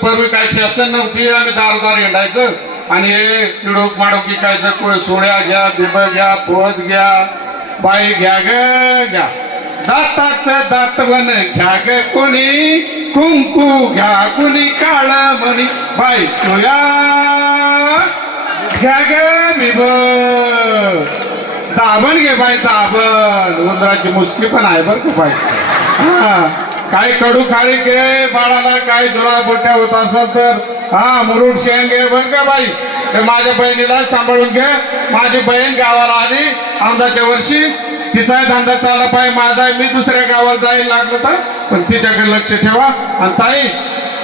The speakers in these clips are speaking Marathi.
पूर्वी काय फॅशन नव्हती. आम्ही दारोदार हिंडायचं आणि हे चिडूक माडूक विकायचं. सोळ्या घ्या, दिब घ्या, पोहत घ्या, बाई घ्या ग घ्या, दाताचं दातवन घ्या ग कुणी, कुंकू घ्या कुणी काळ म्हणी, बाई सोया घ्या ग मी दाबण घे बाई दाबण. उंदराची मुसकी पण आहे बरं का बाई. हा काय कडू खारी घे बाळाला, काय जुळा बोट्या होत असेल तर हा मुरुड शेण घे बरं का बाई. ते माझ्या बहिणीला सांभाळून घे. माझी बहीण गावाला आली औंधाच्या वर्षी, तिचा धंदा चालला पाहिजे, माझा मी दुसऱ्या गावाला जायला लागलो तर, पण तिच्याकडे लक्ष ठेवा. आणि ताई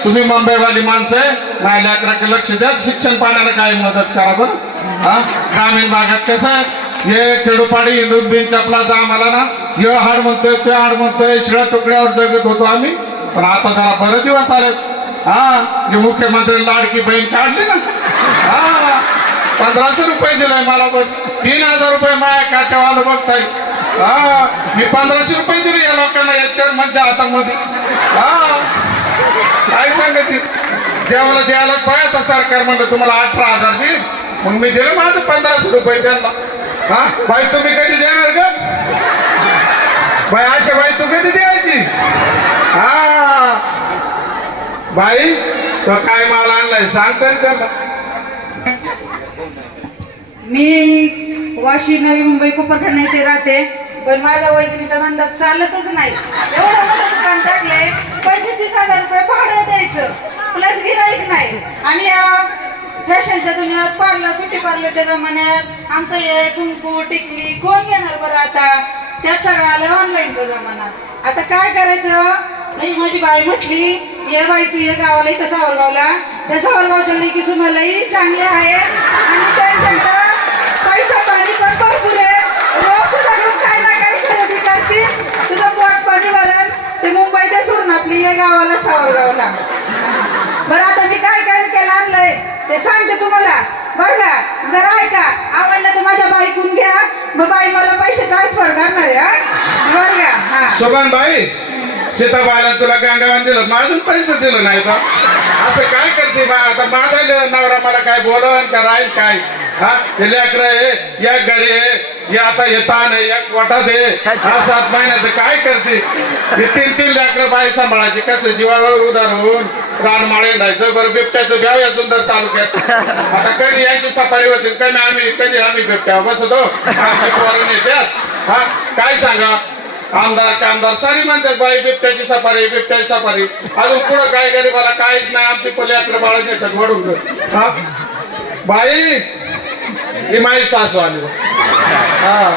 तुम्ही मुंबईवाली माणसं आहे, माझ्या लेकराकडे लक्ष द्या. शिक्षण पाण्याला काही मदत करा बरं. हा ग्रामीण भागात कसं आहे, हे खेडोपाडी हिंदून बिन चपलाचा आम्हाला ना, हे हाड म्हणतोय ते हाड म्हणतोय, शिळ्या तुकड्यावर जगत होतो आम्ही. पण आता जरा बरे दिवस आले. हा जे मुख्यमंत्री लाडकी बहीण काढली ना, हा 1500 रुपये दिलाय मला, पण 3000 रुपये माझ्या खात्यावाला बघताय. हा मी 1500 रुपये दिले या लोकांना याच्या म्हणजे हातामध्ये. हा काय सांगायची देवाला द्यायलाच पाहिजे. आता सरकार म्हणलं तुम्हाला 18,000 दे, मग मी दिलं माझं 1500 रुपये त्यांना. हा बाई तुम्ही कधी देणार का बाई? अशा बाई तू कधी द्यायची? हा बाई तो काय माल आणलाय सांग तरी त्यांना. मी वाशी नवी मुंबई कोपरखंड येथे राहते, पण माझा वैद्यकीचा धंदा चालतच नाही. एवढं मोठं दुकान टाकलंय, 35,000 रुपये भाडं द्यायचं, प्लस गिराईक नाही. आणि फॅशनच्या दुनियात पार्लर ब्युटी पार्लरच्या जमान्यात आमचं हे कुंकू टिकली कोण घेणार बरं? आता त्यात सगळं आलं ऑनलाईनचा जमाना. आता काय करायचं? माझी बाई म्हटली ये बाई तू ये गावाला, इथं सावरगावला, त्या सावरगावच्या लेकी सुनालाही चांगले आहे आणि त्यांच्या पैसा पाणी पण भरपूर आहे. रोज तुझ्याकडून काही ना काही खरेदी करतील, तुझं पोट पाणी भरण. ते मुंबईला सोडून आपली ये गावाला सावरगावला. बरं आता मी काय काय केलं आणलंय ते सांगते तुम्हाला बरं का. जर ऐका, आवडलं तर माझ्या बाईकून घ्या, मग बाई मला पैसे ट्रान्सफर करणार आहे. हा बरं का. हा शोभन बाई सीताबाईला तुला गांगावान दिलं, माझून पैसे दिलं नाही का? असं काय करते बा? आता माझा नवरा मला काय बोलवण का राहील काय? हा हे लेकरं आहे, एक घरी आहे, हे आता येतान आहे, एक वाटात आहे. हा 7 महिन्याचं काय करते? हे 3 लेकरं बाई सांभाळायची. कसं जीवावर उदार होऊन रानमाळे जायचं. बरं बिबट्याचं गाव या जुन्नर तालुक्यात. आता कधी यांची सफारी होती, कधी आम्ही बिबट्यावर बसतो, आमची पोरं नेत्यात. हा काय सांगा, आमदार सारी म्हणतात बाई बिबट्याची सफारी, बिबट्याची सफारी. अजून पुढं काय गरीबाला काहीच नाही. आमची लेकरं बाळ नेतात वडून. हा बाई ही माझी सासू आली. हा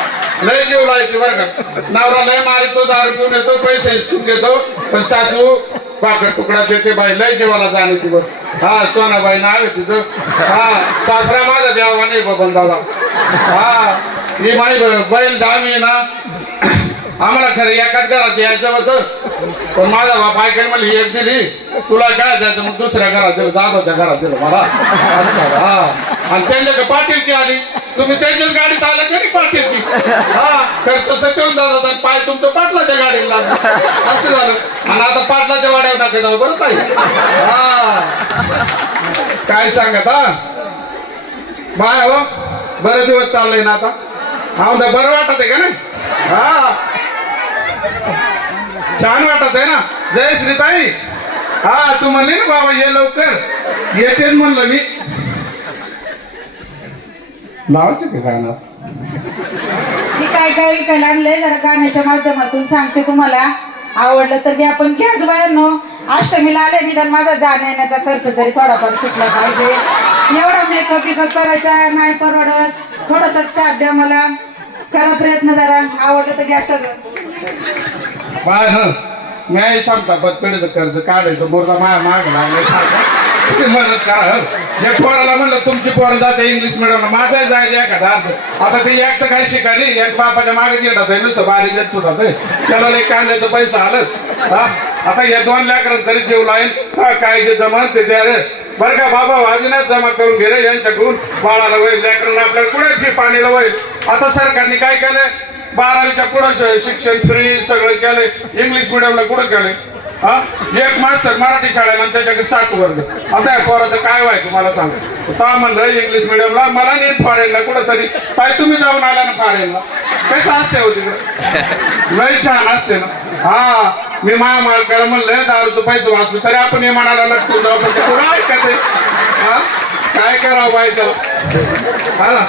लय जीव लायची बरं का. नवरा लय मारितो, दारू पिऊन येतो, पैसे हिसकून घेतो, पण सासू भाकर तुकडा देते. बाई लय जीवाला जाण्याची बघ. हा सोनाबाई नाव आहे तिचं. हा सासरा माझा देवा नाही बबन दादा. हा ही माझी बैल दामी आहे ना. आम्हाला खरं एकाच घरात यायचं होतं, पण माझा बाप ऐकायला मला एक दिली, तुला काय द्यायचं मग दुसऱ्या घरात दिलं, जाधवच्या घरात दिलं मला. हा आणि त्यांच्या पाटीलची आली, तुम्ही त्यांच्याच गाडीत आलं तरी पाटीलची. हा खर्च सटवून जातात आणि पाय तुमचं पाटलाच्या गाडीला लागलं. असं झालं. आणि आता पाटलाच्या वाड्यावर टाकत जाऊ बरं ताई. हा काय सांगत हा बाय हो. बरेच दिवस चाललंय ना आता. हा बरं वाटत आहे का नाही? हा छान वाटत आहे ना. जय श्रीताई. हा तू म्हणली ना बाबा ये लवकर, येतेच म्हणलं मी. लावायचं की गाणं? मी काय काय विकायला आणलंय जरा गाण्याच्या माध्यमातून सांगते तुम्हाला. आवडलं तर घ्या, पण घ्याच बायांनो. अष्टमीला आले निदान माझा जाण्या येण्याचा खर्च तरी थोडाफार सुटला पाहिजे. एवढा मेकअप बिकअप करायचा नाही परवडत. थोडंसं साथ द्या मला, करा प्रयत्न जरा. आवडलं तर घ्या सगळं. बाय ह मी सांगता बदकडीचं कर्ज काढायचं बोरला माया माग लागले सारखं मदत करा. जे पोराला म्हणलं तुमची पोरं जाते इंग्लिश मिडियमला, माझाही जायचं एखादा अर्थ. आता ते एक तर काही शिकायली, एक बापाच्या मागे येतात आहे नुसतं बारीक येत सुटत आहे. त्याला एक कांद्याचं पैसा आलं. हा आता या 2 लेकरांना तरी जेव लाईन. हा काय जे जमा ते द्या रे बरं का बाबा. वाजण्यात जमा करून घे रे यांच्याकडून. बाळाला होईल, लेकरांना आपल्याला कुठे फी पाणीला होईल. आता सरकारने काय केलंय, 12वीच्या पुढं शिक्षण फ्री सगळं केलंय. इंग्लिश मिडियमला कुठं केलंय? हा एक मास्तर मराठी शाळेला आणि त्याच्याकडे 60 वर्ग. आता या पोराचं काय व्हाय तुम्हाला सांगा. ता म्हणलं इंग्लिश मिडियमला मला नाही फॉरेनला कुठंतरी. काय तुम्ही जाऊन आला ना फॉरेनला कसं असते हो तिकडे लय छान असते ना. हा मी माया मालकाला म्हणलं दारूचं पैसे वाचलो तरी आपण हे म्हणायला लागतो जाऊ पण तुला ऐकते. हा काय करावं बाई त्याला. हा ना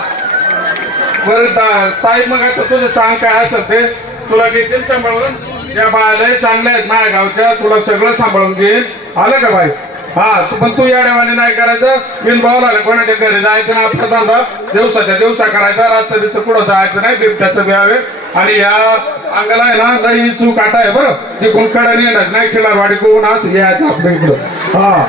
बरं ताई मग आता तुझं सांग काय असं ते तुला घेतील सांभाळून. त्या बायाला चांगल्या आहेत माझ्या गावच्या तुला सगळं सांभाळून घेईल. आलं का बाई. हा पण तू या देवाने नाही करायचं. बिन भावला कोणाच्या घरी जायचं ना आपला धंदा दिवसाच्या दिवसा करायचा. रात्रीचं कुठं जायचं नाही. बिबट्याचं ब्यावे आणि या अंगाला आहे ना लई चूक आटा आहे बरं. तिकडून कडे येणार नाही खिलारवाडी कोण असं घ्यायचं आपल्या इकडं. हा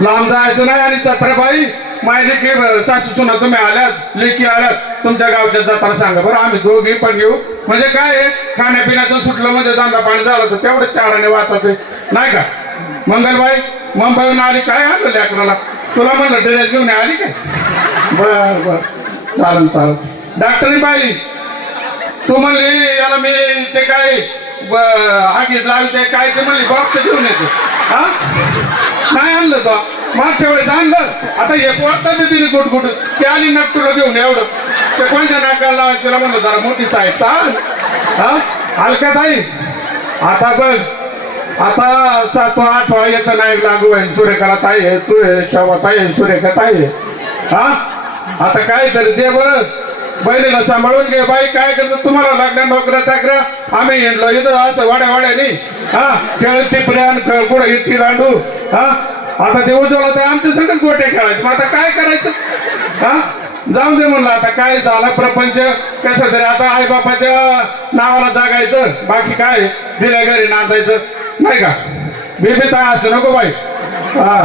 लांब जायचं नाही. आणि जत्राबाई माझी की सासू सुना तुम्ही आल्यात लेकी आल्यात तुमच्या गावच्या जत्रा सांगा बरं. आम्ही दोघी पण घेऊ. म्हणजे काय आहे खाण्यापिण्याचं सुटलं म्हणजे धंदा पाणी झालं तर तेवढंच चाराने वाचत नाही का. मंगलबाई मुंबईहून आली काय आणलं लेकराला. तुला म्हणलं ड्रेस घेऊन आली काय. बर बर चालेल चालेल. डॉक्टरी बाई तू म्हणली याला मी ते काय आगीत लावली ते काय ते म्हणली बॉक्स घेऊन येते. हा नाही आणलं तो मागच्या वेळेस आणलं. आता हे पोरता तिने गुटगुट ती आली नक्टुला घेऊन एवढं ते कोणत्या नाकाला तिला म्हणलं जरा मोठी साईड चाल. हा हलक्यात आई आता बघ आता 7वा 8वा येतं नाही लागू आहे. सुरेखाला ताई आहे तू आहे शोभा ताई आहे सुरेखा ताई आहे. हा आता काय तरी दे बरं. बहिणीला सांभाळून घे बाई. काय करतं तुम्हाला लागल्या नोकऱ्या चाकऱ्या आम्ही हिंडलो इथं असं वाड्या वाड्याने. हा खेळ टिपऱ्या खेळ कुठं इतकी गांडू. हा आता ते उज्ज्वला तर आमच्या सगळं गोटे खेळायचे. मग आता काय करायचं. हा जाऊ दे म्हणलं आता काय झाला प्रपंच कसं तरी आता आई बापाच्या नावाला जागायचं. बाकी काय दिल्या घरी नांदायचं नाही का. बेबी काय असं नको बाई. हा